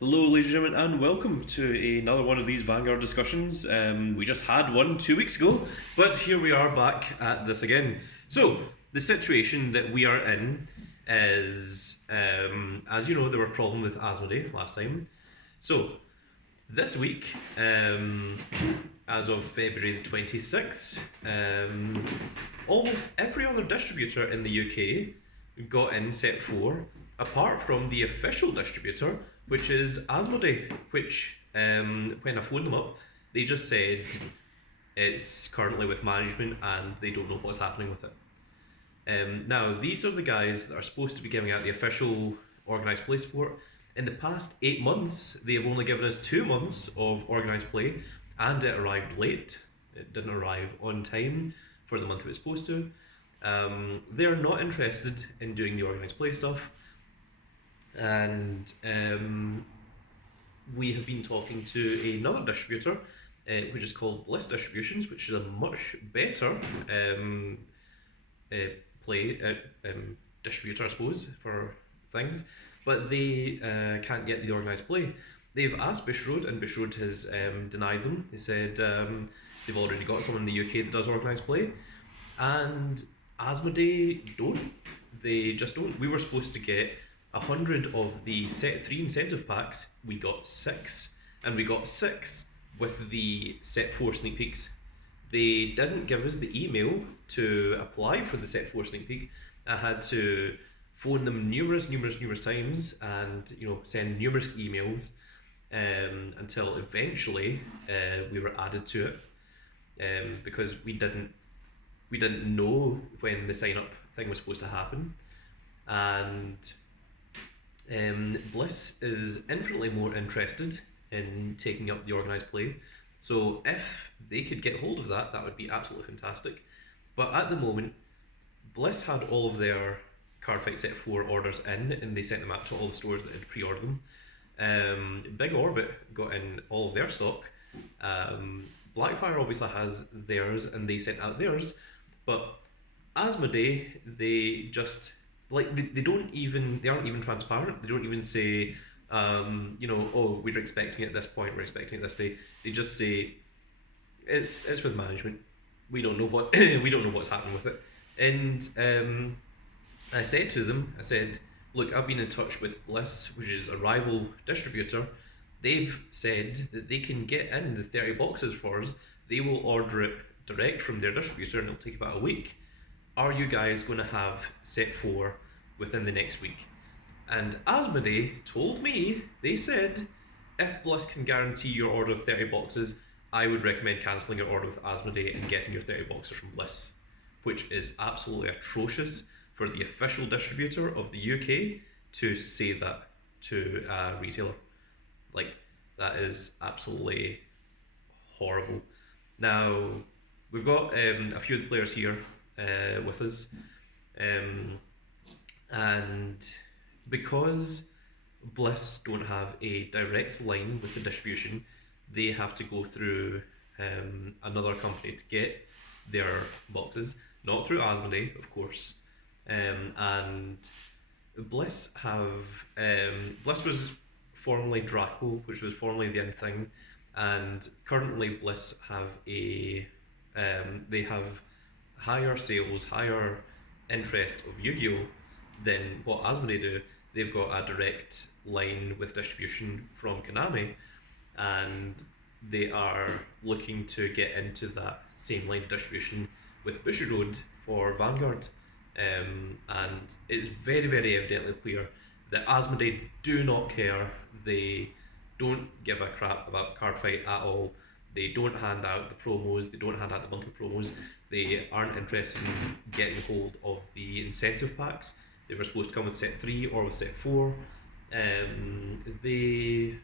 Hello, ladies and gentlemen, and welcome to another one of these Vanguard discussions. We just had one 2 weeks ago, but here we are back at this again. So, the situation that we are in is, as you know, there were problems with Asmodee last time. So, this week, as of February the 26th, almost every other distributor in the UK got in set 4, apart from the official distributor, which is Asmodee, which, when I phoned them up, they just said it's currently with management and they don't know what's happening with it. Now, these are the guys that are supposed to be giving out the official organised play support. In the past 8 months, they have only given us 2 months of organised play, and it arrived late. It didn't arrive on time for the month it was supposed to. They're not interested in doing the organised play stuff, and we have been talking to another distributor, which is called Bliss Distributions, which is a much better uh, play distributor, I suppose, for things, but they can't get the organised play. They've asked Bushrode, and Bushrode has denied them. They said they've already got someone in the UK that does organised play, and Asmodee don't. They just don't. We were supposed to get 100 of the set 3 incentive packs. We got 6, and we got 6 with the set 4 sneak peeks. They didn't give us the email to apply for the set 4 sneak peek. I had to phone them numerous times, and send numerous emails, until eventually we were added to it, because we didn't know when the sign up thing was supposed to happen, and Bliss is infinitely more interested in taking up the organised play. So if they could get hold of that, that would be absolutely fantastic. But at the moment, Bliss had all of their Cardfight Set 4 orders in, and they sent them out to all the stores that had pre-ordered them. Big Orbit got in all of their stock. Blackfire obviously has theirs, and they sent out theirs. But Asmodee, they just they aren't even transparent. They don't even say, oh, we're expecting it at this point, we're expecting it this day. They just say it's with management. We don't know what we don't know what's happening with it. And I said to them, I said, look, I've been in touch with Bliss, which is a rival distributor. They've said that they can get in the 30 boxes for us. They will order it direct from their distributor, and it'll take about a week. Are you guys going to have set 4 within the next week? And Asmodee told me, they said, if Bliss can guarantee your order of 30 boxes, I would recommend cancelling your order with Asmodee and getting your 30 boxes from Bliss, which is absolutely atrocious for the official distributor of the UK to say that to a retailer. Like, that is absolutely horrible. Now, we've got a few of the players here with us, and because Bliss don't have a direct line with the distribution, they have to go through another company to get their boxes, not through Asmodee, of course. And Bliss was formerly Draco, which was formerly the end thing, and currently Bliss have they have higher sales, higher interest of Yu-Gi-Oh than what Asmodee do. They've got a direct line with distribution from Konami, and they are looking to get into that same line of distribution with Bushiroad for Vanguard. And it's very evidently clear that Asmodee do not care. They don't give a crap about Cardfight at all. They don't hand out the promos, they don't hand out the monthly promos. They aren't interested in getting hold of the incentive packs. They were supposed to come with set 3 or with set 4. They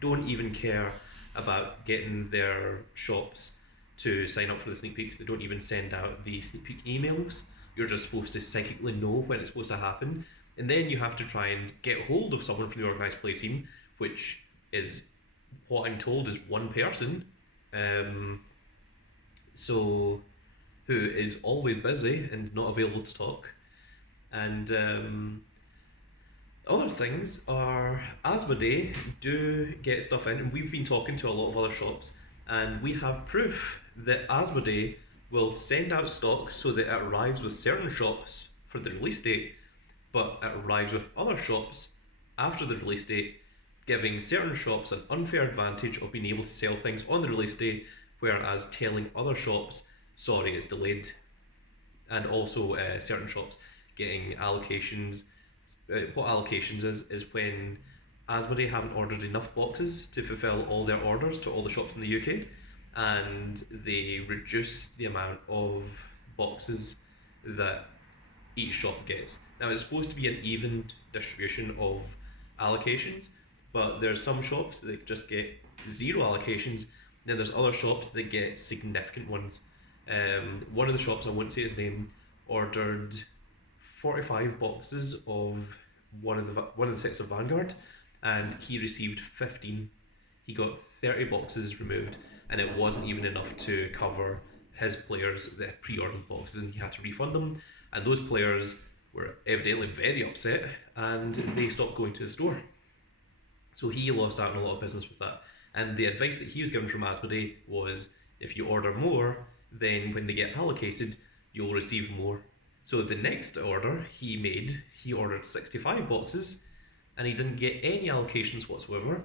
don't even care about getting their shops to sign up for the sneak peeks. They don't even send out the sneak peek emails. You're just supposed to psychically know when it's supposed to happen, and then you have to try and get hold of someone from the organised play team, which is what I'm told is one person. So who is always busy and not available to talk, and Other things are Asmodee do get stuff in, and we've been talking to a lot of other shops, and we have proof that Asmodee will send out stock so that it arrives with certain shops for the release date, but it arrives with other shops after the release date, giving certain shops an unfair advantage of being able to sell things on the release date, whereas telling other shops, sorry, it's delayed. And also certain shops getting allocations. What allocations is when Asmodee haven't ordered enough boxes to fulfill all their orders to all the shops in the UK, and they reduce the amount of boxes that each shop gets. Now it's supposed to be an even distribution of allocations, but there's some shops that just get zero allocations. Then there's other shops that get significant ones. One of the shops, I won't say his name, ordered 45 boxes of one of the sets of Vanguard, and he received 15. He got 30 boxes removed, and it wasn't even enough to cover his players that pre-ordered boxes, and he had to refund them. And those players were evidently very upset, and they stopped going to the store. So he lost out on a lot of business with that. And the advice that he was given from Asmodee was, if you order more, then when they get allocated, you'll receive more. So the next order he made, he ordered 65 boxes, and he didn't get any allocations whatsoever,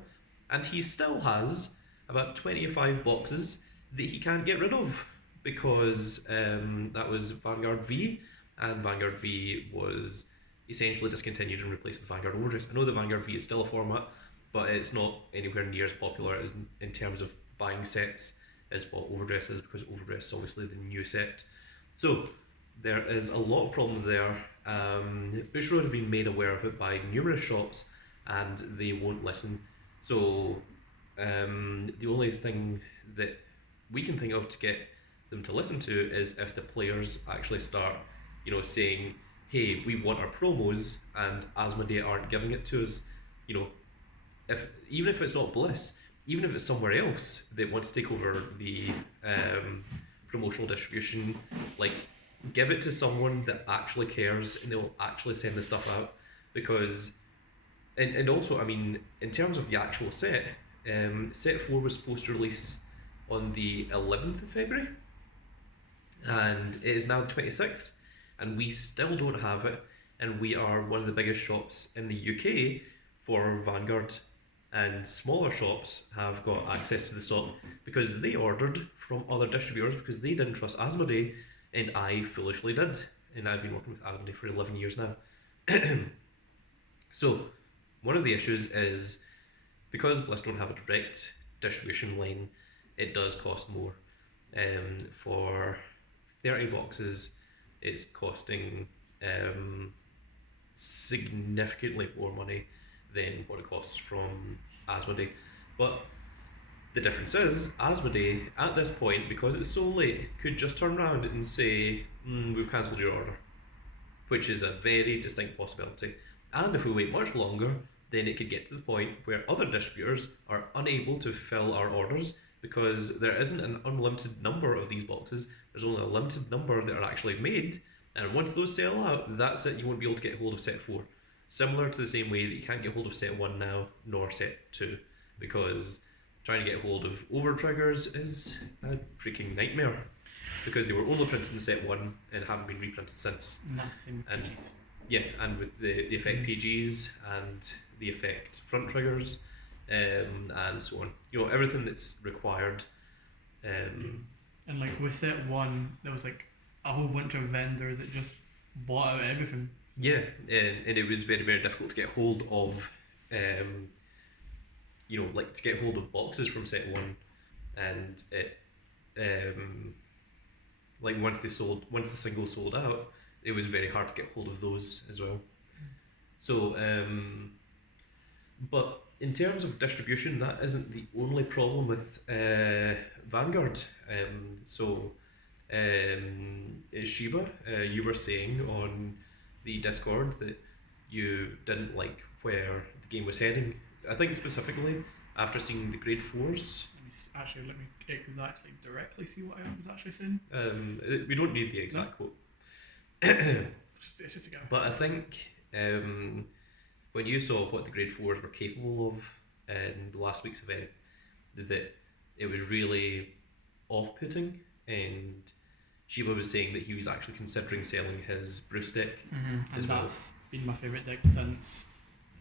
and he still has about 25 boxes that he can't get rid of, because that was Vanguard V, and Vanguard V was essentially discontinued and replaced with Vanguard Overdress. I know the Vanguard V is still a format, but it's not anywhere near as popular as in terms of buying sets as what Overdress is, because Overdress is obviously the new set. So there is a lot of problems there. Bushiroad have been made aware of it by numerous shops, and they won't listen. So the only thing that we can think of to get them to listen to is if the players actually start, saying, hey, we want our promos, and Asmodee aren't giving it to us. Even if it's not Bliss, even if it's somewhere else that wants to take over the promotional distribution, give it to someone that actually cares, and they will actually send the stuff out. Because and also, I mean, in terms of the actual set, set 4 was supposed to release on the 11th of February, and it is now the 26th, and we still don't have it, and we are one of the biggest shops in the UK for Vanguard, and smaller shops have got access to the stock because they ordered from other distributors because they didn't trust Asmodee, and I foolishly did, and I've been working with Asmodee for 11 years now. So one of the issues is, because Bliss don't have a direct distribution line, it does cost more. For 30 boxes, it's costing significantly more money than what it costs from Asmodee. But the difference is, Asmodee, at this point, because it's so late, could just turn around and say, we've cancelled your order, which is a very distinct possibility. And if we wait much longer, then it could get to the point where other distributors are unable to fill our orders, because there isn't an unlimited number of these boxes, there's only a limited number that are actually made, and once those sell out, that's it, you won't be able to get hold of set 4. Similar to the same way that you can't get hold of set 1 now, nor set 2, because trying to get hold of over triggers is a freaking nightmare, because they were only printed in set 1 and haven't been reprinted since. Nothing. And yeah, and with the effect PGs and the effect front triggers, and so on. Everything that's required. And with set 1, there was a whole bunch of vendors that just bought out everything. Yeah, and it was very, very difficult to get hold of, to get hold of boxes from set 1, and it, once the single sold out, it was very hard to get hold of those as well. So, but in terms of distribution, that isn't the only problem with Vanguard. Shiba, you were saying on the Discord that you didn't like where the game was heading. I think specifically after seeing the grade 4s. Let me exactly directly see what I was actually saying. We don't need the exact quote. It's just a go. But I think when you saw what the grade fours were capable of in the last week's event, that it was really off-putting, and Shiba was saying that he was actually considering selling his Bruce deck as And well. that's been my favourite deck since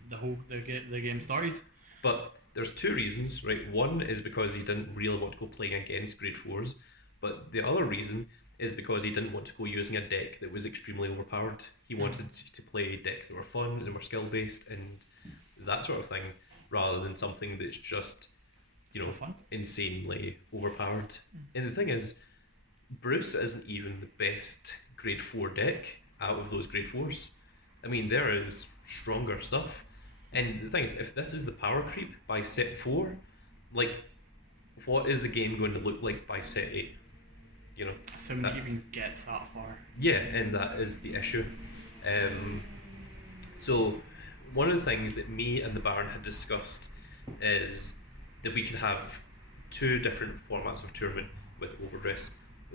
the game started. But there's two reasons, right? One is because he didn't really want to go playing against grade fours, but the other reason is because he didn't want to go using a deck that was extremely overpowered. He wanted to play decks that were fun and were skill based and that sort of thing, rather than something that's just, Fun. insanely overpowered. And the thing is, Bruce isn't even the best grade 4 deck out of those grade 4s. I mean, there is stronger stuff. And the thing is, if this is the power creep by set 4, like, what is the game going to look like by set 8? Assuming it even gets that far. Yeah, and that is the issue. So, one of the things that me and the Baron had discussed is that we could have two different formats of tournament with Overdress.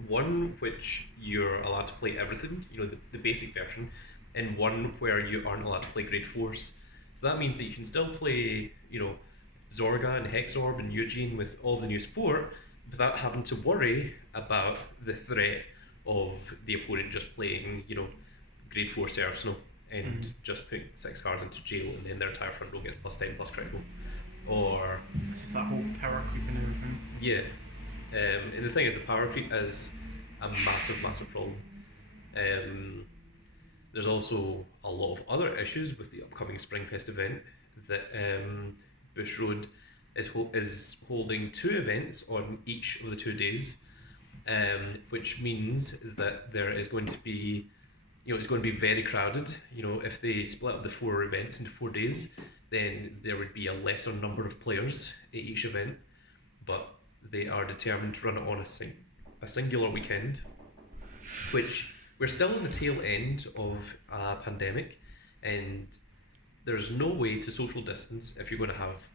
One which you're allowed to play everything, the basic version, and one where you aren't allowed to play grade 4s. So that means that you can still play, Zorga and Hexorb and Eugene with all the new support without having to worry about the threat of the opponent just playing, grade 4 Seraph Snow and just putting 6 cards into jail, and then their entire front row gets +10 plus critical. Or it's that whole power creep and everything. yeah. And the thing is, the power creep is a massive, massive problem. There's also a lot of other issues with the upcoming Springfest event that Bush Road is holding 2 events on each of the 2 days, which means that there is going to be, it's going to be very crowded. If they split up the 4 events into 4 days, then there would be a lesser number of players at each event, but they are determined to run it on a singular weekend, which we're still in the tail end of a pandemic, and there's no way to social distance if you're going to have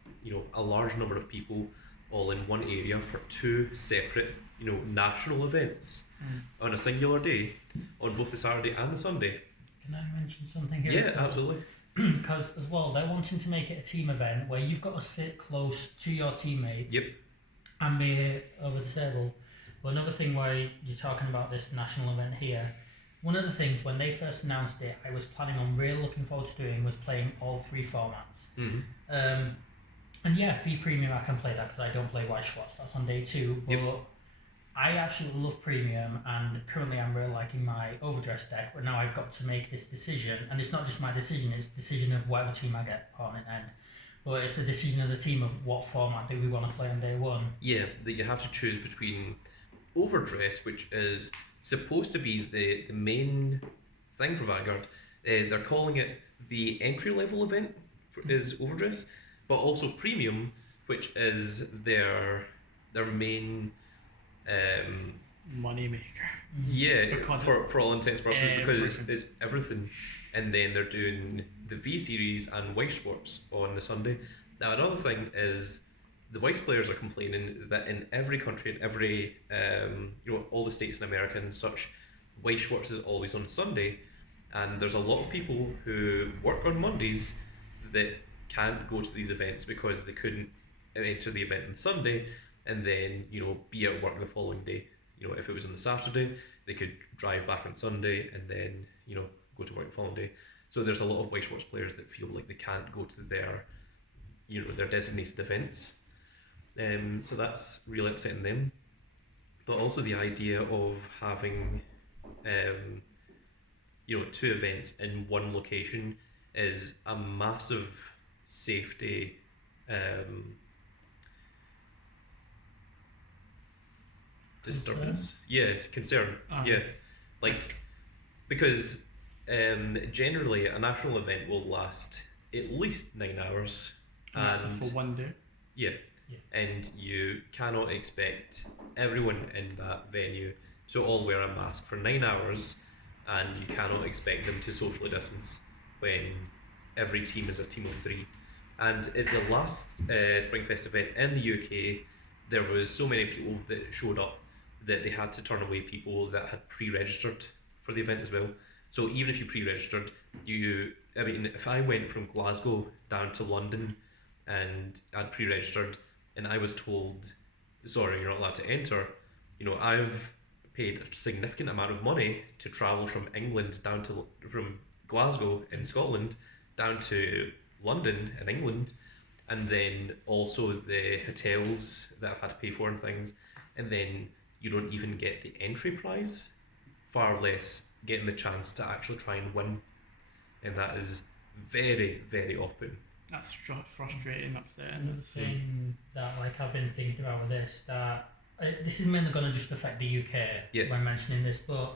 a large number of people all in one area for 2 separate national events on a singular day on both the Saturday and the Sunday. Can I mention something here? Yeah, absolutely. Because as well, they're wanting to make it a team event where you've got to sit close to your teammates. Yep. And be over the table. But another thing where you're talking about this national event here, one of the things when they first announced it, I was planning on really looking forward to doing was playing all 3 formats. And yeah, V Premium I can play that because I don't play White Schwartz, that's on day 2. But Yep. I absolutely love Premium, and currently I'm really liking my Overdress deck, but now I've got to make this decision, and it's not just my decision, it's the decision of whatever team I get on in end. But it's the decision of the team of what format do we want to play on day 1. Yeah, that you have to choose between Overdress, which is supposed to be the main thing for Vanguard. They're calling it the entry level event is Overdress, but also Premium, which is their main Money maker. yeah, Because for all intents and purposes, because everything. it's everything. And then they're doing the V series and Weiss Sports on the Sunday. Now another thing is the Weiss players are complaining that in every country, in every all the states in America and such, Weiss Sports is always on Sunday, and there's a lot of people who work on Mondays that can't go to these events because they couldn't enter the event on Sunday and then be at work the following day. If it was on the Saturday, they could drive back on Sunday and then go to work the following day. So there's a lot of Weiss Sports players that feel like they can't go to their their designated events. So that's really upsetting them. But also the idea of having 2 events in one location is a massive safety disturbance. Concern. Yeah, like because generally a national event will last at least 9 hours, And that's for one day. yeah, and you cannot expect everyone in that venue to all wear a mask for 9 hours, and you cannot expect them to socially distance when every team is a team of 3. And at the last Springfest event in the UK, there was so many people that showed up that they had to turn away people that had pre-registered for the event as well. So even if you pre-registered, you I mean, if I went from Glasgow down to London and I'd pre-registered and I was told, sorry, you're not allowed to enter, I've paid a significant amount of money to travel from from Glasgow in Scotland down to London in England, and then also the hotels that I've had to pay for and things, and then you don't even get the entry prize, far less getting the chance to actually try and win, and that is very, very off-putting. That's frustrating, upsetting. And the thing that I've been thinking about with this, that this is mainly going to just affect the UK when mentioning this, but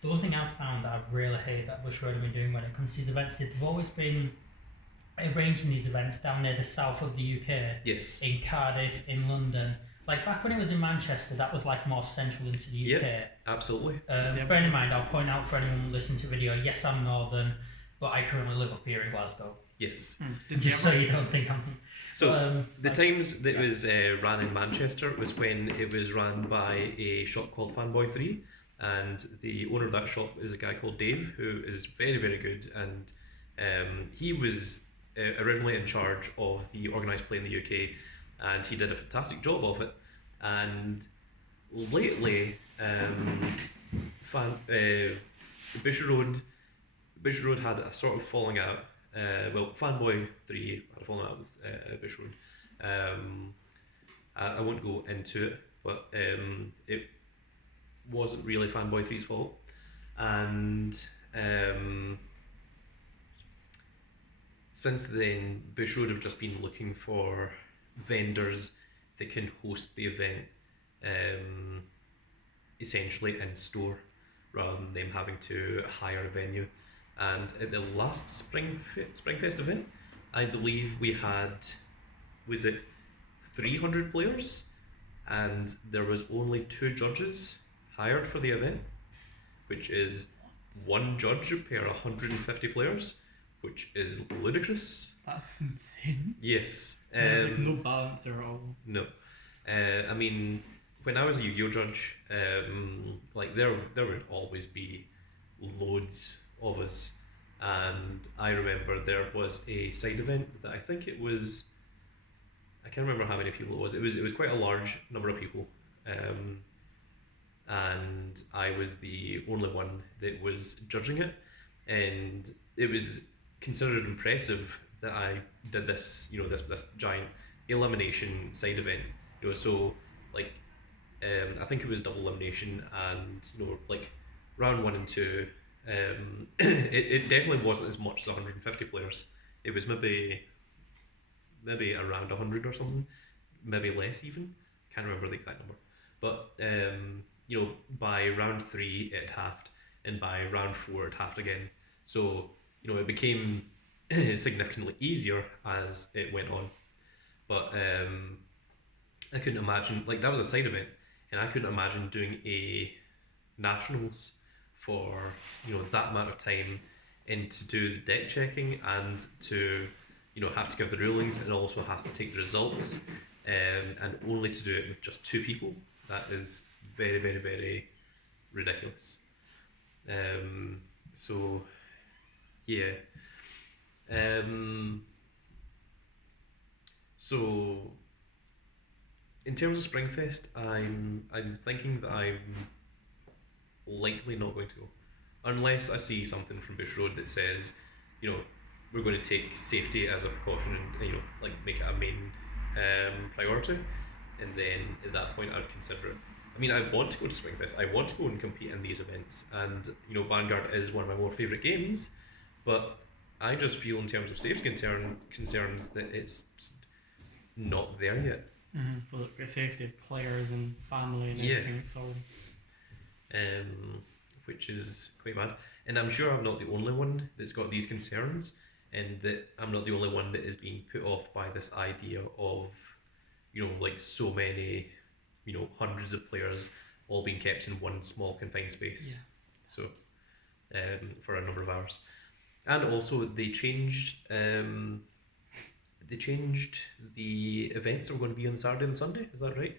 the one thing I've found that I've really hated that Bush Road have been doing when it comes to these events, they've always been arranging these events down near the south of the UK. Yes. In Cardiff, in London. Like back when it was in Manchester, that was like more central into the UK. Yeah, absolutely. Bearing in mind, I'll point out for anyone listening to the video, yes, I'm northern, but I currently live up here in Glasgow. Yes. Just so you don't think I'm... So the times that it was ran in Manchester was when it was ran by a shop called Fanboy 3, and the owner of that shop is a guy called Dave, who is very, very good, and he was originally in charge of the organised play in the UK, and he did a fantastic job of it. And lately, Bush Road had a sort of falling out. Fanboy 3 had a falling out with Bush Road. I won't go into it, but it wasn't really Fanboy 3's fault. And since then, Bush Road have just been looking for vendors that can host the event essentially in store, rather than them having to hire a venue. And at the last Springfest event, I believe we had, was it 300 players, and there was only 2 judges hired for the event, which is 1 judge per 150 players, which is ludicrous. That's insane. Yes. There's like no balance there at all. No. I mean, when I was a Yu-Gi-Oh judge, there would always be loads of us, and I remember there was a side event that I think it was, I can't remember how many people it was. It was quite a large number of people, and I was the only one that was judging it, and it was considered impressive that I did this, this giant elimination side event, so like I think it was double elimination, and round 1 and 2, it definitely wasn't as much as 150 players. It was maybe around 100 or something, maybe less even, can't remember the exact number, but by round 3 it halved, and by round 4 it halved again, so it became significantly easier as it went on. But I couldn't imagine, that was a side event, and I couldn't imagine doing a nationals for that amount of time, and to do the deck checking, and to have to give the rulings, and also have to take the results, and only to do it with just 2 people. That is very, very, very ridiculous. So yeah. So in terms of Springfest, I'm thinking that I'm likely not going to go, unless I see something from Bush Road that says, we're going to take safety as a precaution, and make it a main priority, and then at that point I'd consider it. I mean, I want to go to Springfest, I want to go and compete in these events, and Vanguard is one of my more favourite games, but I just feel in terms of safety concerns that it's just not there yet. For the safety of players and family and everything, so which is quite bad. And I'm sure I'm not the only one that's got these concerns, and that I'm not the only one that is being put off by this idea of so many hundreds of players all being kept in one small confined space. So for a number of hours. And also they changed the events that were going to be on Saturday and Sunday, is that right?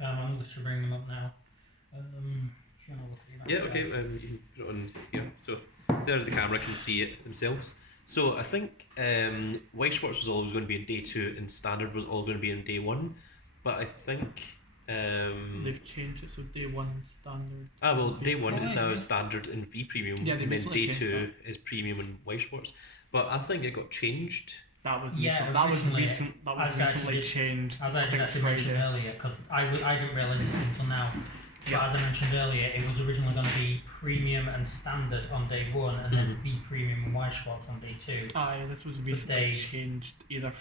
I'm just bringing them up now. Yeah, okay, you can put it on here. So there the camera can see it themselves. So I think White Schwartz was always going to be in day 2 and Standard was all going to be in day 1. But I think... They've changed it so day 1 standard. day 1 is now yeah. Standard and V Premium, Yeah, they and then recently day changed 2 is Premium and White Schwartz. But I think it got changed. That was Yeah, recent. That was originally, recent. That was as I recently actually- changed. As I I did think actually mention Friday. earlier, because I didn't realise this until now. But Yeah. as I mentioned earlier, it was originally going to be Premium and Standard on day 1, and then V Premium and White Schwartz on day 2. Aye, this was recently they- changed either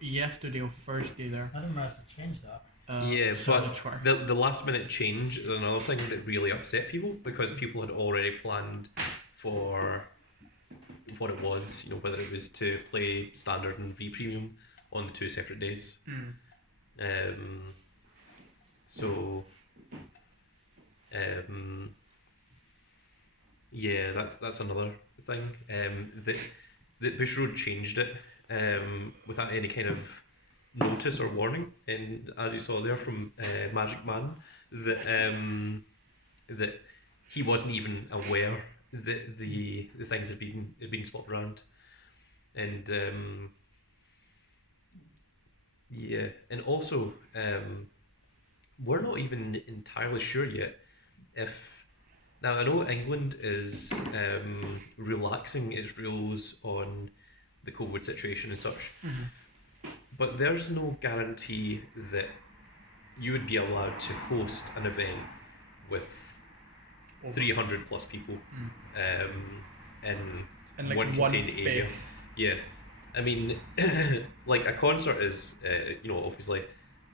yesterday or Thursday there. I didn't realise they changed that. Yeah, saw but the Twitter. the last minute change is another thing that really upset people because people had already planned for what it was, whether it was to play Standard and V Premium on the 2 separate days. So yeah, that's another thing. The Bushiroad changed it without any kind of notice or warning, and as you saw there from Magic Man, that he wasn't even aware that the things had been swapped around, and yeah, and also we're not even entirely sure yet if. Now, I know England is relaxing its rules on the COVID situation and such, but there's no guarantee that you would be allowed to host an event with 300 plus people in And like one one contained area. space. Yeah, I mean, like a concert is, obviously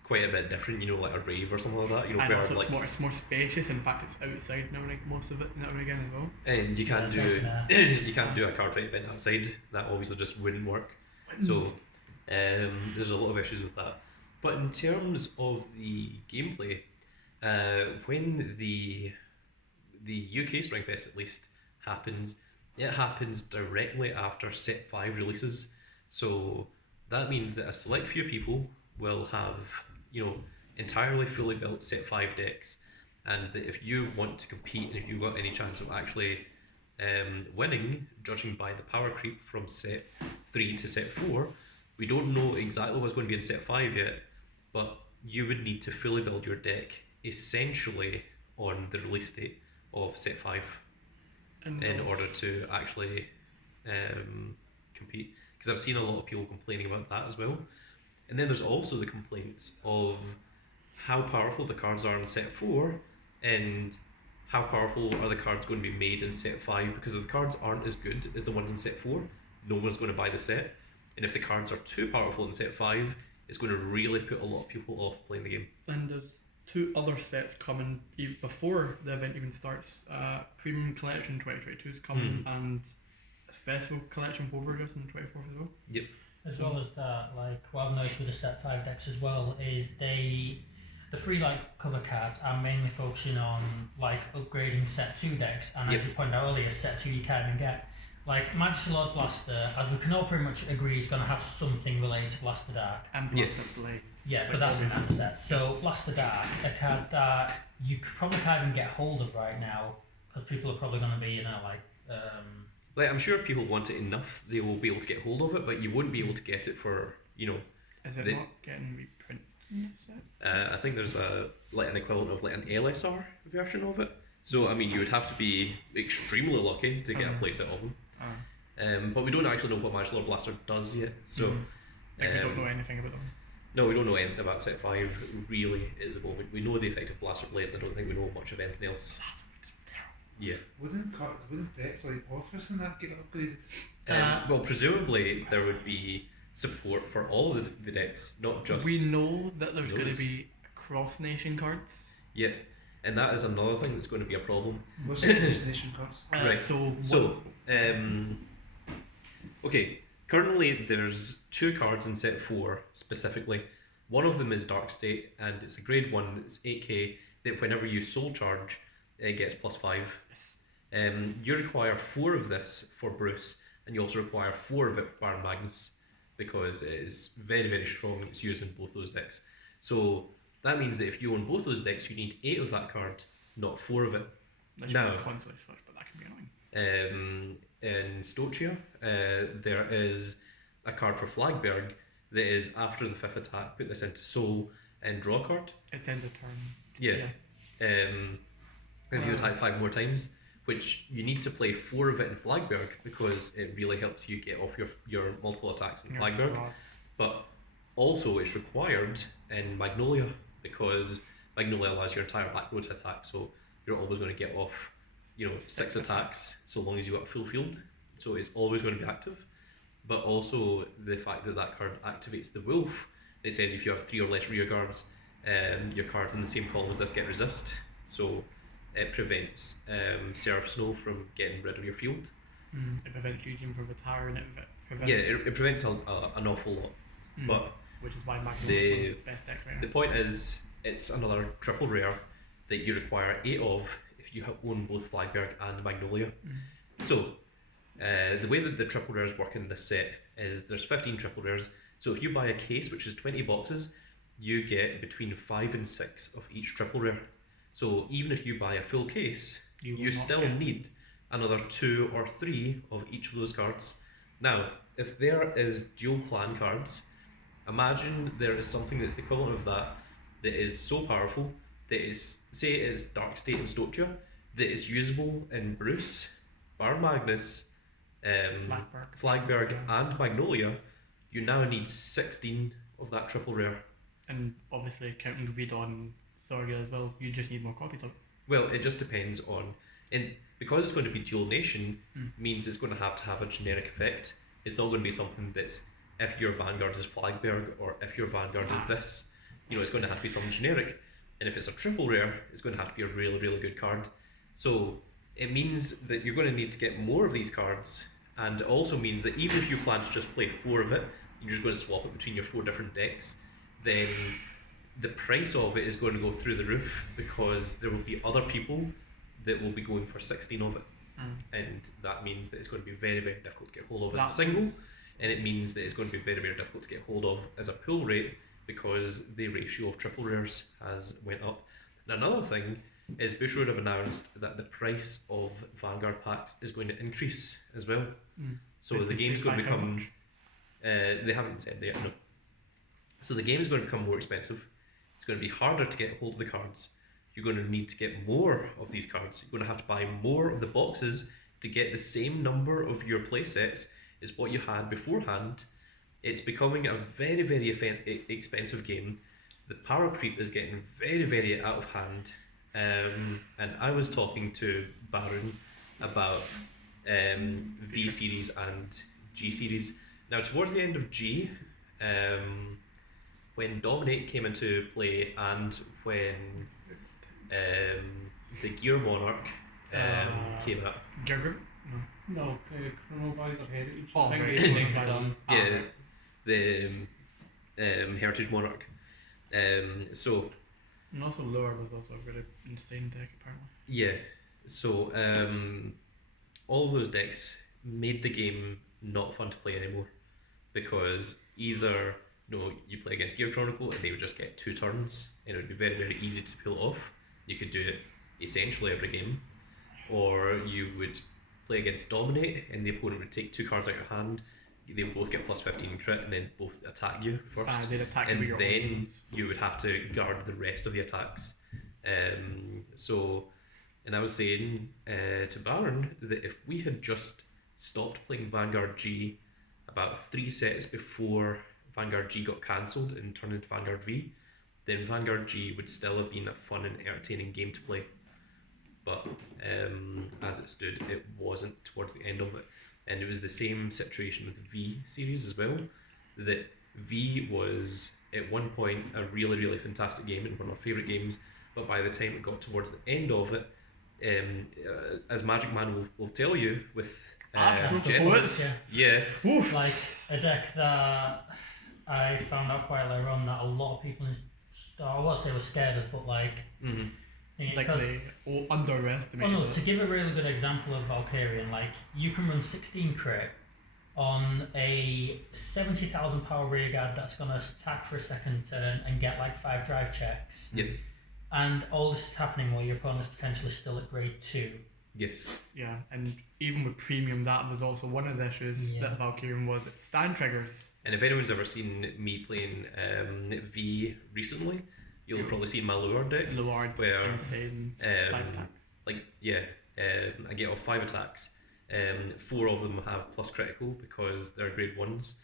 quite a bit different. Like a rave or something like that. And Where also like it's more spacious. In fact, it's outside now. Like most of it now and again as well. and you can't Yeah, do you can't do a Cardfight event outside. That obviously just wouldn't work. So there's a lot of issues with that. But in terms of the gameplay, when the UK Springfest at least happens, it happens directly after Set 5 releases. So that means that a select few people will have, entirely fully built Set 5 decks, and that if you want to compete and if you've got any chance of actually winning, judging by the power creep from Set 3 to Set 4, we don't know exactly what's going to be in Set 5 yet, but you would need to fully build your deck essentially on the release date of Set 5 in order to actually compete. Because I've seen a lot of people complaining about that as well. And then there's also the complaints of how powerful the cards are in Set 4 and how powerful are the cards going to be made in Set 5, because if the cards aren't as good as the ones in Set 4, no one's going to buy the set. And if the cards are too powerful in Set 5, it's going to really put a lot of people off playing the game. And there's 2 other sets coming before the event even starts. Premium Collection 2022 is coming, and Festival Collection for Overdose on the 24th as well. Yep. As well as that, like what I've noticed with the Set 5 decks as well is the free cover cards are mainly focusing on upgrading Set 2 decks, and as you pointed out earlier, Set 2 you can't even get. Like Magic Lord Blaster, as we can all pretty much agree, is going to have something related to Blaster Dark. And Blaster Blade. Yeah, but that's another set. So Blaster Dark, a card that you probably can't even get hold of right now, because people are probably going to be, I'm sure if people want it enough, they will be able to get hold of it, but you wouldn't be able to get it for, Is it not getting reprinted in the set? I think there's an equivalent of an LSR version of it. So I mean, you would have to be extremely lucky to get a playset of them. But we don't actually know what Magic Lord Blaster does yet. So we don't know anything about them. no, we don't know anything about Set 5 really at the moment. We know the effect of Blaster Blade, and I don't think we know much of anything else. Yeah. Wouldn't decks like Office and that get upgraded? Well, presumably there would be support for all of the decks, not just. We know that there's going to those. be cross-nation cards. Yeah, and that is another thing that's going to be a problem. What's the destination cards? Right. So okay. Currently, there's 2 cards in Set 4 specifically. One of them is Dark State, and it's a grade 1. It's 8k. That whenever you soul charge, it gets +5. You require 4 of this for Bruce, and you also require 4 of it for Baron Magnus, because it is very, very strong. It's used in both those decks. So that means that if you own both those decks, you need 8 of that card, not 4 of it. Unless Now- you're constantly switch, but that can be annoying. in Stochia, there is a card for Flagberg that is after the 5th attack, put this into Soul and draw a card. It's end of turn. Yeah. If you attack 5 more times, which you need to play 4 of it in Flagberg because it really helps you get off your multiple attacks in Flagberg. But also it's required in Magnolia because Magnolia allows your entire back row to attack, so you're always going to get off 6 attacks so long as you've got a full field, so it's always going to be active. But also the fact that card activates the wolf, it says if you have 3 or less rear guards, your cards in the same column as this get resist, so it prevents Seraph Snow from getting rid of your field. It prevents Legion from retiring. It prevents It prevents an awful lot. But which is why Magnolia is one of the best decks right now. the point is, it's another triple rare that you require 8 of if you own both Flagberg and Magnolia. So the way that the triple rares work in this set is there's 15 triple rares. So if you buy a case, which is 20 boxes, you get between 5 and 6 of each triple rare. So even if you buy a full case, you still need another 2 or 3 of each of those cards. Now, if there is dual clan cards, imagine there is something that's the equivalent of that is so powerful that is, say it's Dark State and Stochia, that is usable in Bruce, Bar Magnus, Flagberg and Magnolia. You now need 16 of that triple rare. And obviously counting Vidon Thorgia as well, you just need more copies of it. Well, it just depends on, and because it's going to be dual nation, means it's going to have a generic effect. It's not going to be something that's if your Vanguard is Flagberg or if your Vanguard is this, it's going to have to be something generic. And if it's a triple rare, it's going to have to be a really, really good card. So it means that you're going to need to get more of these cards, and it also means that even if you plan to just play 4 of it, you're just going to swap it between your 4 different decks, then the price of it is going to go through the roof because there will be other people that will be going for 16 of it. And that means that it's going to be very, very difficult to get hold of as a single, and it means that it's going to be very, very difficult to get hold of as a pull rate because the ratio of triple rares has went up. And another thing is Bushrod have announced that the price of Vanguard packs is going to increase as well. So the game's going to become... they haven't said that yet, no. So the game is going to become more expensive. It's going to be harder to get hold of the cards. You're going to need to get more of these cards. You're going to have to buy more of the boxes to get the same number of your play sets as what you had beforehand. It's becoming a very, very expensive game. The power creep is getting very, very out of hand. And I was talking to Baron about V series and G series. Now, towards the end of G, when Dominate came into play and when the Gear Monarch came out. Gergrim? No, Chronobuys or Heritage. Oh, I think right. they Chronobuys. done. Yeah, the Heritage Monarch. So And also Lower was also a really insane deck apparently. yeah, so all of those decks made the game not fun to play anymore because either you play against Gear Chronicle and they would just get 2 turns and it would be very, very easy to pull off. You could do it essentially every game, or you would play against Dominate and the opponent would take 2 cards out of your hand. They would both get plus 15 crit and then both attack you first, They'd attack you and with your then own ones. you would have to guard the rest of the attacks. And I was saying to Baron that if we had just stopped playing Vanguard G about 3 sets before Vanguard G got cancelled and turned into Vanguard V, then Vanguard G would still have been a fun and entertaining game to play. But as it stood, it wasn't towards the end of it. And it was the same situation with V series as well, that V was at one point a really, really fantastic game and one of my favourite games, but by the time it got towards the end of it, as Magic Man will tell you, with Genesis, yeah. Like a deck that I found out quite later on that a lot of people I won't say were scared of, but like Like they all underestimated no, it. to give a really good example of Valkyrian, like you can run 16 crit on a 70,000 power rearguard that's going to attack for a second turn and get like 5 drive checks. Yep. And all this is happening while your opponent's potentially still at grade 2. Yes. Yeah, and even with premium, that was also one of the issues Yeah. that Valkyrian was stand triggers. And if anyone's ever seen me playing V recently, you'll have probably seen my lure deck. Luard, Where, insane, 5 attacks. I get off 5 attacks. 4 of them have plus critical because they're grade 1s,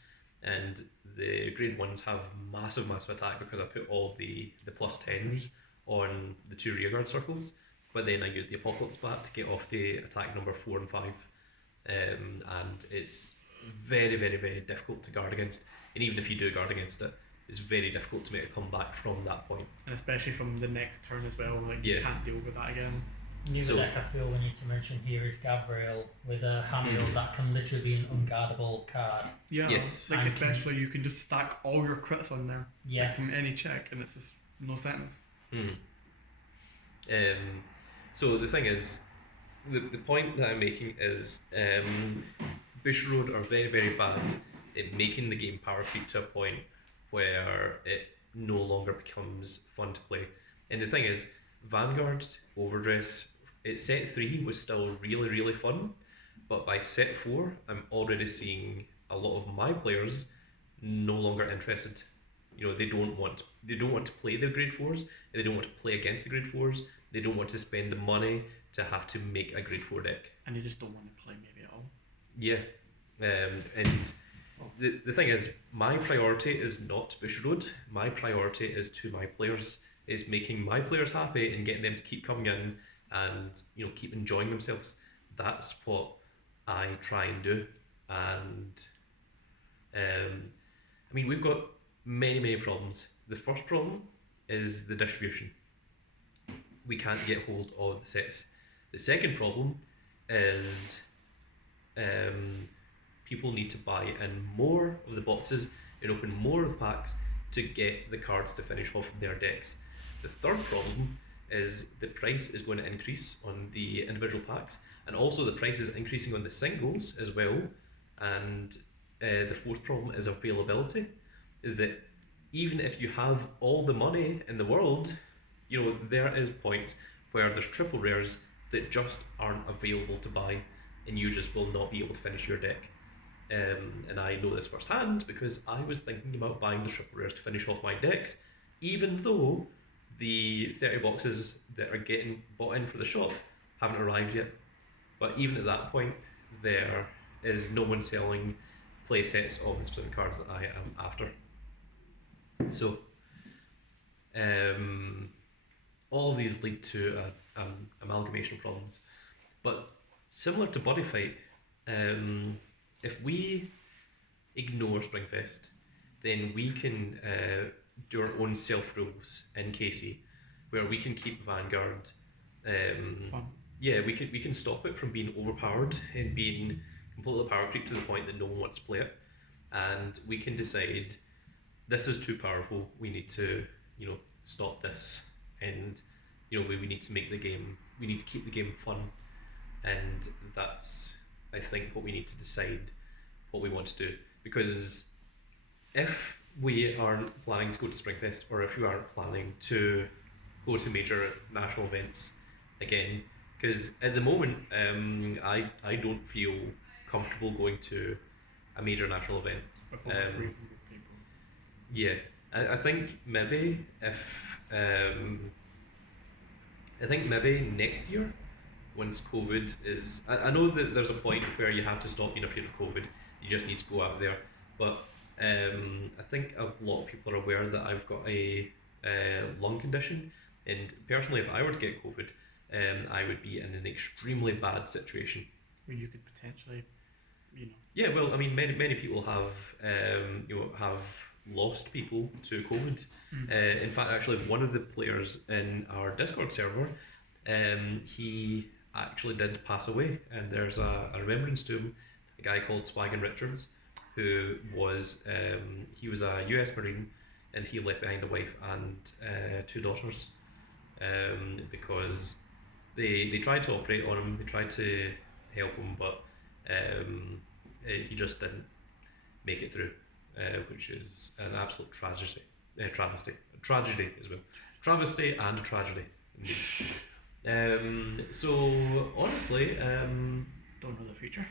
and the grade 1s have massive attack because I put all the plus 10s on the 2 rearguard circles, but then I use the Apocalypse Bat to get off the attack number 4 and 5, and it's very difficult to guard against, and even if you do guard against it, it's very difficult to make a comeback from that point. And especially from the next turn as well, like you Yeah. can't deal with that again. New So- deck I feel we need to mention here is Gavriel with a Hamiel that can literally be an unguardable card. Yeah, Yes. like And especially you can just stack all your crits on there, Yeah, like from any check, and it's just no sense. So the thing is, the point that I'm making is Bushiroad are very bad at making the game power creep to a point where it no longer becomes fun to play. And the thing is, Vanguard Overdress at set 3 was still really fun, but by set 4 I'm already seeing a lot of my players no longer interested. You know, they don't want to play the grade 4s, and they don't want to play against the grade 4s. They don't want to spend the money to have to make a grade 4 deck. And you just don't want to play maybe at all. Yeah, and the thing is, my priority is not Bushiroad. My priority is to my players. Is making my players happy and getting them to keep coming in and, you know, keep enjoying themselves. That's what I try and do. And I mean, we've got many problems. The first problem is the distribution. We can't get hold of the sets. The second problem is people need to buy in more of the boxes and open more of the packs to get the cards to finish off their decks. The third problem is the price is going to increase on the individual packs, and also the price is increasing on the singles as well. And the fourth problem is availability. That even if you have all the money in the world, you know, there is points where there's triple rares that just aren't available to buy, and you just will not be able to finish your deck. And I know this firsthand because I was thinking about buying the triple rares to finish off my decks, even though the 30 boxes that are getting bought in for the shop haven't arrived yet. But even at that point, there is no one selling play sets of the specific cards that I am after. So all of these lead to an amalgamation of problems. But similar to Body Fight, if we ignore Springfest, then we can do our own self-rules in KC, where we can keep Vanguard. Fun. Yeah, we can stop it from being overpowered and being completely power creep to the point that no one wants to play it, and we can decide this is too powerful. We need to, you know, stop this, and you know, we need to make the game. We need to keep the game fun, and that's, I think, what we need to decide what we want to do. Because if we aren't planning to go to Springfest, or if we aren't planning to go to major national events again, because at the moment I don't feel comfortable going to a major national event. Before we're free from people. Yeah, I think maybe if I think maybe next year, once COVID is, I know that there's a point where you have to stop being afraid of COVID. You just need to go out there. But I think a lot of people are aware that I've got a lung condition, and personally, if I were to get COVID, I would be in an extremely bad situation. Where you could potentially, you know. Yeah, well, I mean, many people have have lost people to COVID. In fact, actually, one of the players in our Discord server, he actually did pass away, and there's a remembrance to him, a guy called Swaggin Richards, who was he was a US Marine, and he left behind a wife and 2 daughters, because they tried to operate on him, they tried to help him, but he just didn't make it through, which is an absolute tragedy as well. Travesty and a tragedy, indeed. So honestly, Don't know the future.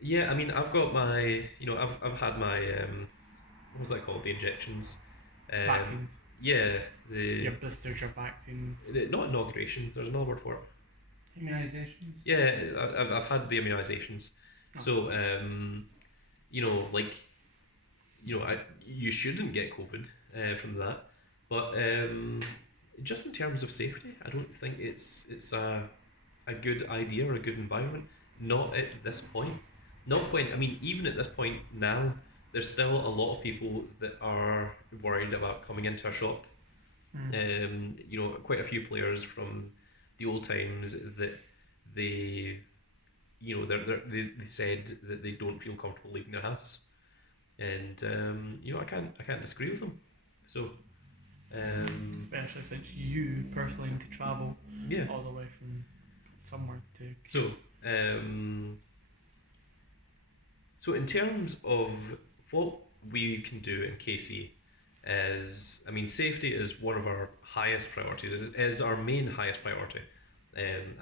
yeah, I mean, I've got my, I've had my, what's that called? The injections. Vaccines. Yeah, Your boosters, your vaccines. not inaugurations. There's another word for it. Immunisations. Yeah, I've had the immunisations. Oh. So, like, you shouldn't get COVID from that, but just in terms of safety, I don't think it's a good idea or a good environment. Not at this point. Not point. I mean, even at this point now, there's still a lot of people that are worried about coming into a shop. Quite a few players from the old times that they, they said that they don't feel comfortable leaving their house, and I can't disagree with them. So, Especially since you personally need to travel yeah. all the way from somewhere to. So in terms of what we can do in KC, is, I mean, safety is one of our highest priorities. It is our main highest priority.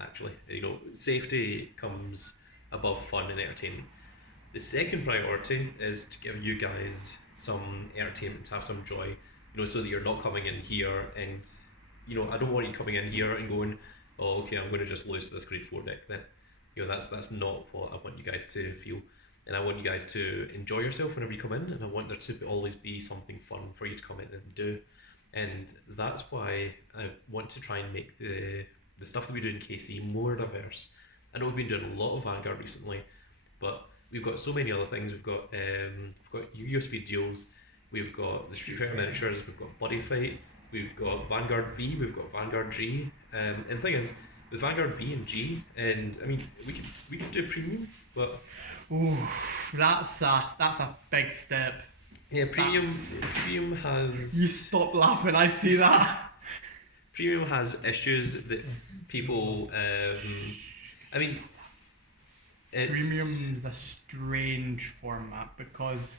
Actually, safety comes above fun and entertainment. The second priority is to give you guys some entertainment, to have some joy, so that you're not coming in here and, I don't want you coming in here and going, oh, okay, I'm going to just lose to this grade 4 deck. Then, that's not what I want you guys to feel. And I want you guys to enjoy yourself whenever you come in, and I want there to always be something fun for you to come in and do. And that's why I want to try and make the stuff that we do in KC more diverse. I know we've been doing a lot of Vanguard recently, but we've got so many other things. We've got USB duels, we've got the Street Fighter miniatures, we've got Buddy Fight, we've got Vanguard V, we've got Vanguard G. And the thing is, with Vanguard V and G, and I mean, we could do premium, but Ooh, that's a big step. yeah, premium has. You stop laughing. I see that. Premium has issues that people. I mean, it's, Premium is a strange format because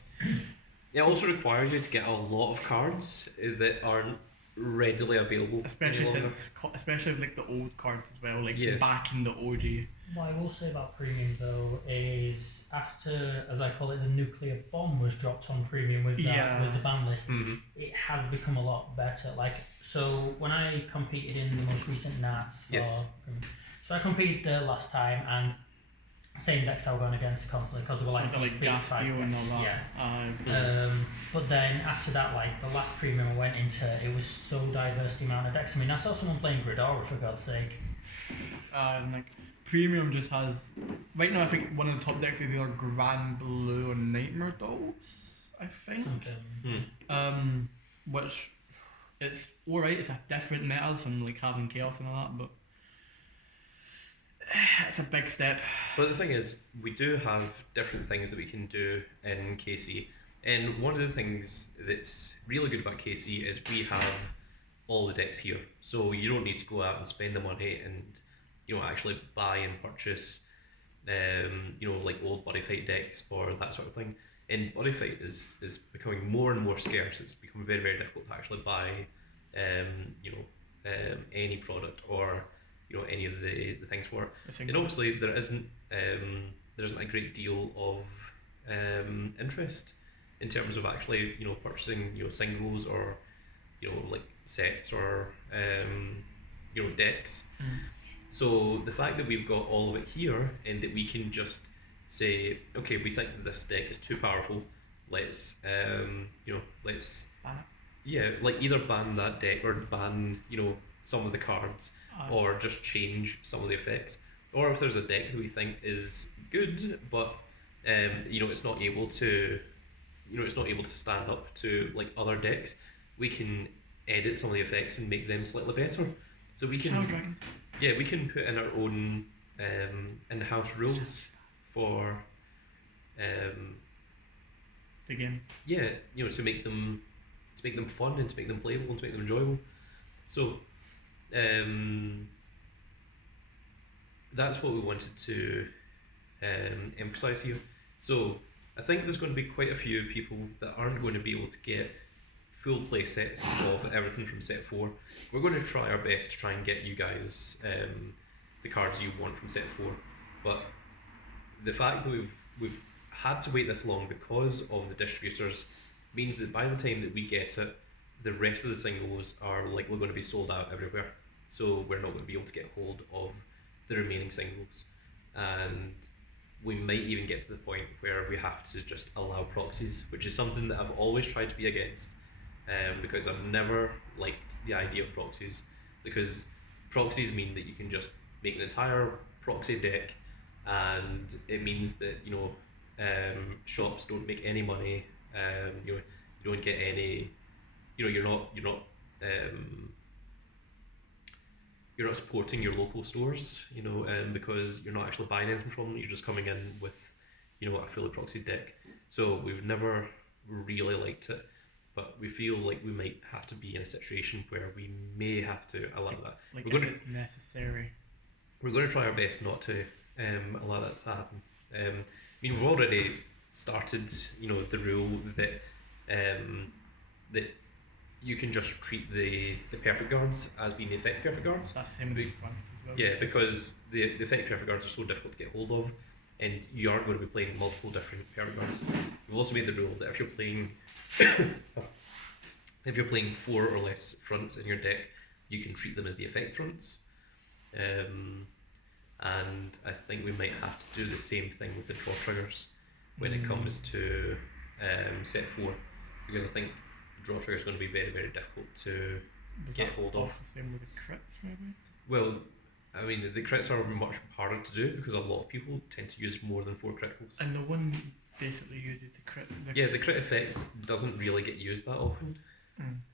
it also requires you to get a lot of cards that aren't readily available. especially any longer. especially like the old cards as well, like Yeah. back in the OG. What I will say about premium though is after, as I call it, the nuclear bomb was dropped on premium with the ban list, Mhm. it has become a lot better. Like, so when I competed in the most recent Nats for Yes. premium, so I competed the last time and same decks I was going against constantly because they were like Like big gas five deal and all decks. that. Yeah. But then after that, like the last premium I went into, it was so diverse the amount of decks. I mean, I saw someone playing Gridora for God's sake. And like premium just has right now. I think one of the top decks is either Grand Blue and Nightmare Dolls. I think. Something. Which it's alright. It's a different meta from like having chaos and all that, but it's a big step. But the thing is, we do have different things that we can do in KC, and one of the things that's really good about KC is we have all the decks here, so you don't need to go out and spend the money and actually buy and purchase like old Buddy Fight decks or that sort of thing. And Buddy Fight is becoming more and more scarce. It's becoming very, very difficult to actually buy any product or any of the things for it. And obviously there isn't a great deal of interest in terms of actually purchasing singles or like sets or decks. So the fact that we've got all of it here and that we can just say, okay, we think that this deck is too powerful, let's let's Ban it. yeah, like either ban that deck or ban some of the cards, or just change some of the effects. Or if there's a deck that we think is good, but it's not able to stand up to like other decks, we can edit some of the effects and make them slightly better. So we Shadow can Dragons. we can put in our own in-house rules for The games. to make them fun and to make them playable and to make them enjoyable. So that's what we wanted to emphasize here. So I think there's going to be quite a few people that aren't going to be able to get full play sets of everything from set 4. We're going to try our best to try and get you guys the cards you want from set 4. But the fact that we've had to wait this long because of the distributors means that by the time that we get it, the rest of the singles are likely going to be sold out everywhere. So we're not going to be able to get hold of the remaining singles. And we might even get to the point where we have to just allow proxies, which is something that I've always tried to be against, because I've never liked the idea of proxies, because proxies mean that you can just make an entire proxy deck, and it means that shops don't make any money. You don't get any. You're not supporting your local stores, because you're not actually buying anything from them. You're just coming in with, a fully proxied deck. So we've never really liked it, but we feel like we might have to be in a situation where we may have to allow that. Like We're if going it's necessary. We're going to try our best not to allow that to happen. We've already started, the rule that that you can just treat the perfect guards as being the effect perfect guards. That's the same with fronts as well. Yeah, because the effect perfect guards are so difficult to get hold of, and you aren't going to be playing multiple different perfect guards. We've also made the rule that if you're playing 4 or less fronts in your deck, you can treat them as the effect fronts. And I think we might have to do the same thing with the draw triggers when it comes to set 4, because I think draw trigger is going to be very, very difficult to get hold of. The same with the crits, maybe? Well, the crits are much harder to do because a lot of people tend to use more than 4 criticals. And the one basically uses the crit. The crit effect doesn't really get used that often.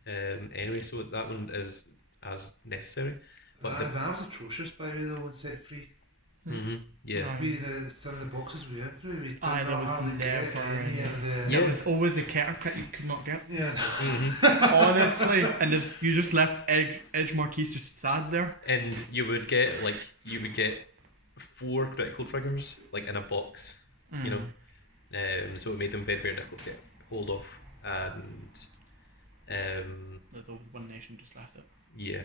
Anyway, so that one is as necessary. But that was atrocious, by the way, though, in set 3. Yeah. Some of the boxes we went through, we There was never any. There was always a Keter kit you could not get. Yeah. Honestly, and you just left Edge Marquise just sad there. And you would get 4 critical triggers in a box, so it made them very, very difficult to get hold of, and There's always one nation just left it. Yeah,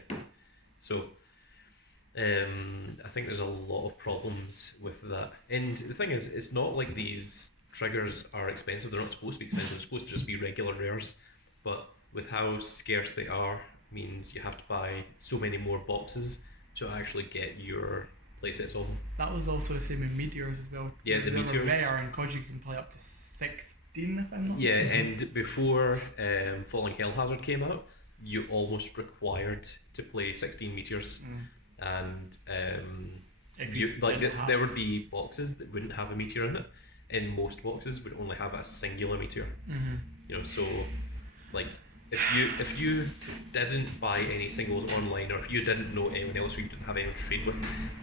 so I think there's a lot of problems with that. And the thing is, it's not like these triggers are expensive. They're not supposed to be expensive. They're supposed to just be regular rares. But with how scarce they are, means you have to buy so many more boxes to actually get your playsets of them. That was also the same with meteors as well. Yeah, the they meteors. were rare, and because you can play up to 16, if I'm not Yeah, mistaken. and before Falling Hell Hazard came out, you almost required to play 16 meteors. And If there would be boxes that wouldn't have a meteor in it, and most boxes would only have a singular meteor. So if you didn't buy any singles online, or if you didn't know anyone else who you didn't have anyone to trade with,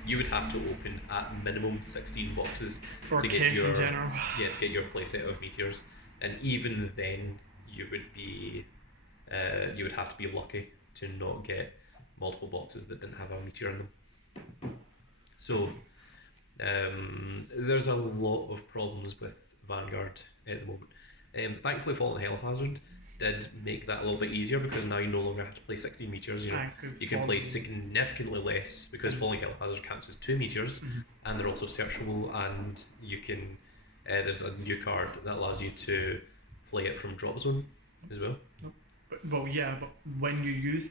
you would have to open at minimum 16 boxes or to get case your in general. to get your playset of meteors. And even then, you would have to be lucky to not get multiple boxes that didn't have a meteor in them. So there's a lot of problems with Vanguard at the moment. Thankfully, Fallen Hell Hazard did make that a little bit easier, because now you no longer have to play 16 meteors. You can play significantly less, because Falling Hell Hazard counts as 2 meteors, and they're also searchable, and you can there's a new card that allows you to play it from drop zone as well. But when you use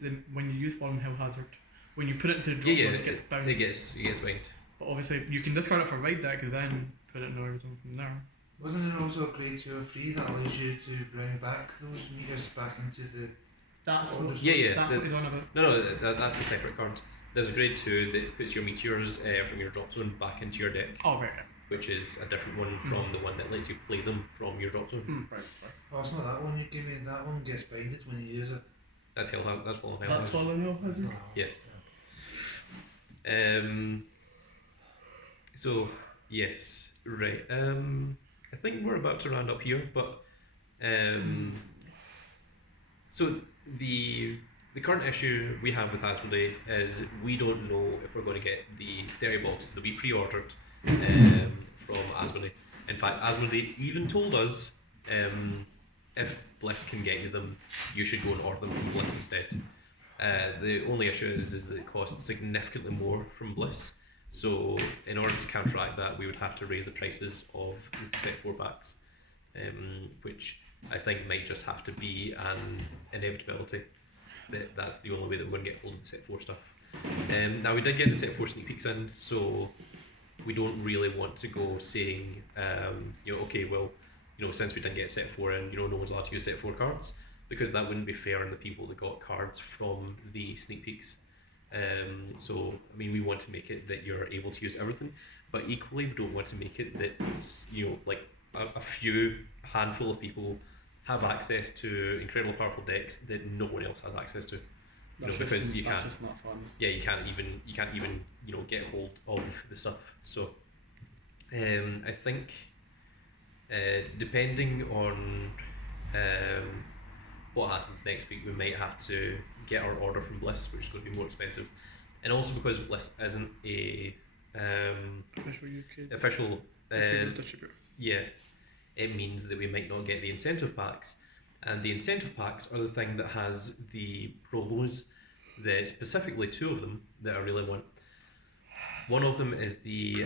Fallen Hell Hazard, when you put it into the drop zone, it gets bound. It gets bound. But obviously, you can discard it for raid deck and then put it in the zone from there. Wasn't there also a grade 2 or 3 that allows you to bring back those meters back into the... That's what That's what he's on about. No, that's a separate card. There's a grade 2 that puts your meteors from your drop zone back into your deck, Oh, right. which is a different one from the one that lets you play them from your drop zone. Right. Oh, it's not that one you gave me. That one gets binded when you use it. That's Fallen Hell That's Hazard. Fallen Hell Hazard. Yeah. So yes, right. I think we're about to round up here, but so the current issue we have with Asmodee is we don't know if we're going to get the 30 boxes that we pre-ordered from Asmodee. In fact, Asmodee even told us if Bliss can get you them, you should go and order them from Bliss instead. The only issue is that it costs significantly more from Bliss. So in order to counteract that, we would have to raise the prices of the set 4 packs, which I think might just have to be an inevitability. That's the only way that we're going to get hold of the set 4 stuff. Now we did get the set 4 sneak peeks in, so we don't really want to go saying, okay, well, since we didn't get set 4 in, no one's allowed to use set 4 cards, because that wouldn't be fair on the people that got cards from the sneak peeks. So, I mean, we want to make it that you're able to use everything, but equally we don't want to make it that, like a few handful of people have access to incredibly powerful decks that no one else has access to. That's Because you that's can't. just not fun. Yeah, you can't even get hold of the stuff. So, I think depending on what happens next week, we might have to get our order from Bliss, which is going to be more expensive, and also because Bliss isn't a Official UK. official Distributor. yeah, it means that we might not get the incentive packs, and the incentive packs are the thing that has the promos. There's specifically 2 of them that I really want. One of them is the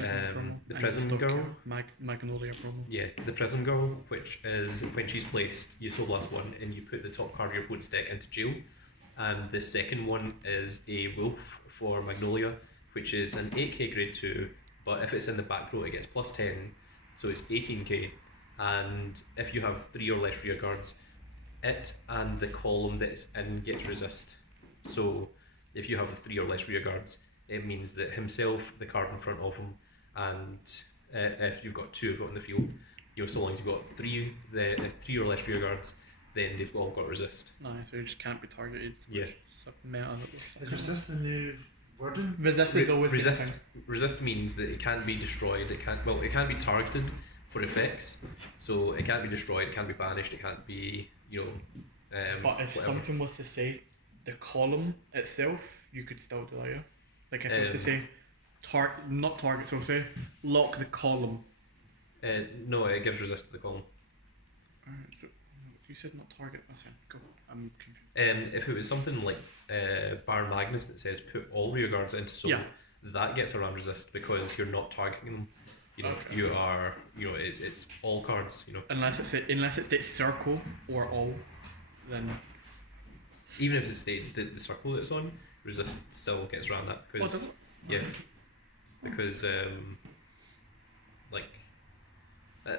Prism Girl. Magnolia promo. Yeah, the Prism Girl, which is when she's placed, you Soul Blast 1 and you put the top card of your opponent's deck into jail. And the second one is a Wolf for Magnolia, which is an 8k grade 2, but if it's in the back row it gets plus 10, so it's 18k. And if you have 3 or less rear guards, it and the column that it's in gets resist. So if you have 3 or less rear guards, it means that himself, the card in front of him, and if you've got 2 of it on the field, so long as you've got 3 or less rear guards, then they've all got resist. Nice, so you just can't be targeted. Yeah. Is resist the new wording? Resist is always resist. the thing. Resist means that it can't be destroyed. It can't be targeted for effects. So it can't be destroyed. It can't be banished. It can't be But if whatever. something was to say the column itself, you could still do that, yeah? Like if it was to say not target, so say lock the column. No, it gives resist to the column. Alright, so you said not target. Listen, go. I'm confused. If it was something like Baron Magnus that says put all rear guards into soul, Yeah. that gets around resist because you're not targeting them. Okay. You are. It's all cards. Unless it states circle or all, then Even if it's the circle that it's on, resist still gets around that because does it? yeah, because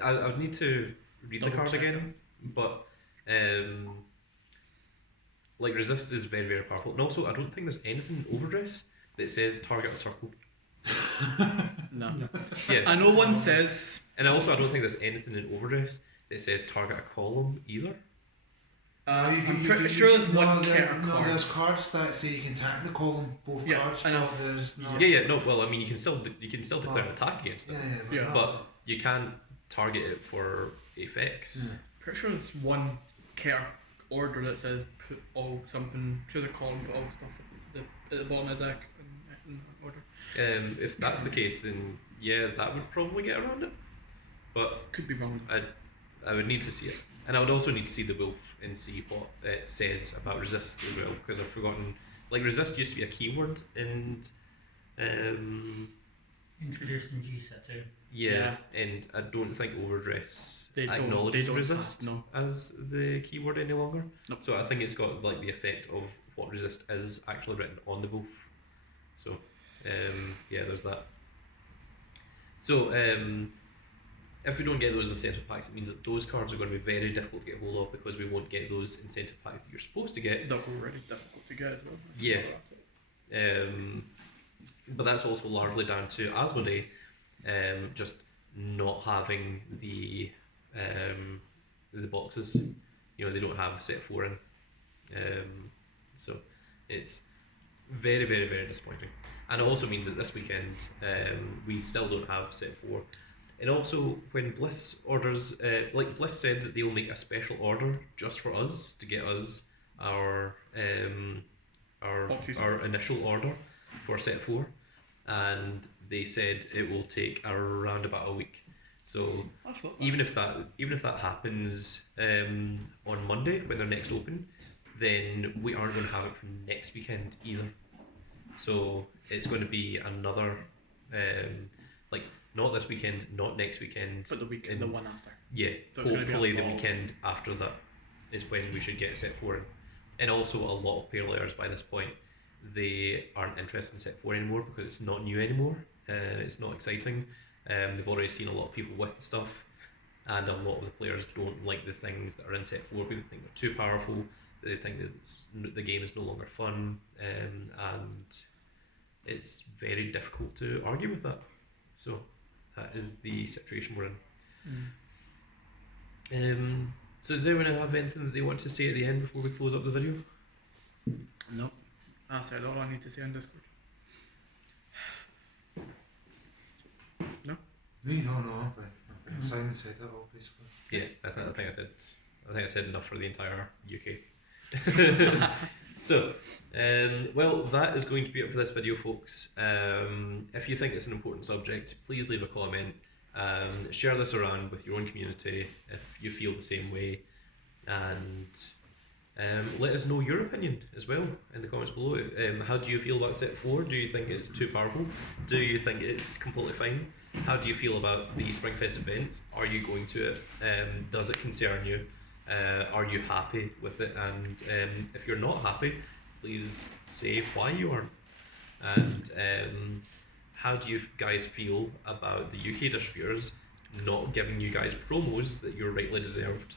I would need to read the Double card check again, but resist is very, very powerful, and also I don't think there's anything in Overdress that says target a circle. no. Yeah, I know one says. and also I don't think there's anything in Overdress that says target a column either. I'm pretty sure there's one there, card. no, there's cards that say you can tag the column, both Yeah, cards. I know. But there's not. Yeah, no. Well, I mean, you can still declare an attack against it, Yeah, Yeah. but you can't target it for effects. Yeah. Pretty sure there's one care order that says put all something, choose a column, put all stuff at the bottom of the deck in order. If that's the case, then yeah, that would probably get around it. But Could be wrong. I would need to see it, and I would also need to see the wolf and see what it says about resist as well, because I've forgotten. Like resist used to be a keyword, and Introduced in G-Set too. yeah, and I don't think Overdress They don't- acknowledges they don't resist no. as the keyword any longer. Nope. So I think it's got like the effect of what resist is actually written on the wolf. So yeah, there's that. So if we don't get those incentive packs, it means that those cards are going to be very difficult to get hold of because we won't get those incentive packs that you're supposed to get. They're already difficult to get as well. Yeah. But that's also largely down to Asmodee just not having the boxes. They don't have set 4 in. So it's very, very, very disappointing. And it also means that this weekend we still don't have set 4. And also, when Bliss orders, Bliss said that they will make a special order just for us to get us our Boxes. our initial order for set 4, and they said it will take around about a week. So That's not even if that happens on Monday when they're next open, then we aren't going to have it for next weekend either. So it's going to be another like not this weekend, not next weekend, But the weekend, the one after. yeah, So it's gonna be hopefully a the long weekend after that is when we should get set 4 in. And also a lot of players by this point, they aren't interested in set 4 anymore because it's not new anymore. It's not exciting. They've already seen a lot of people with the stuff, and a lot of the players don't like the things that are in set 4 because they think they're too powerful. They think that the game is no longer fun, and it's very difficult to argue with that. So that is the situation we're in. So does anyone have anything that they want to say at the end before we close up the video? No. That's all I need to say on Discord. No, but Simon said that all basically. Yeah, I think I said enough for the entire UK. So, well, that is going to be it for this video, folks. If you think it's an important subject, please leave a comment. Share this around with your own community if you feel the same way, and let us know your opinion as well in the comments below. How do you feel about set 4? Do you think it's too powerful? Do you think it's completely fine? How do you feel about the Springfest events? Are you going to it? Does it concern you? Are you happy with it? And if you're not happy, please say why you aren't. And how do you guys feel about the UK distributors not giving you guys promos that you're rightly deserved?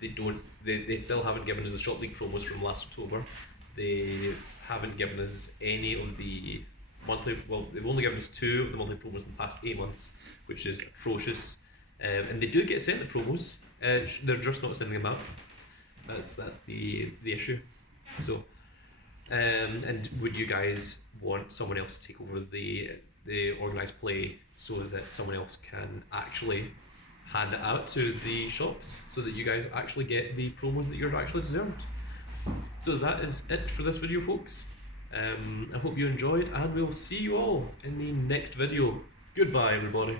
They still haven't given us the Shop League promos from last October. They haven't given us any of the monthly, well, they've only given us 2 of the monthly promos in the past 8 months, which is atrocious. And they do get sent the promos, they're just not sending them out. That's the issue. So, and would you guys want someone else to take over the organised play so that someone else can actually hand it out to the shops so that you guys actually get the promos that you're actually deserved? So that is it for this video, folks. I hope you enjoyed, and we'll see you all in the next video. Goodbye, everybody.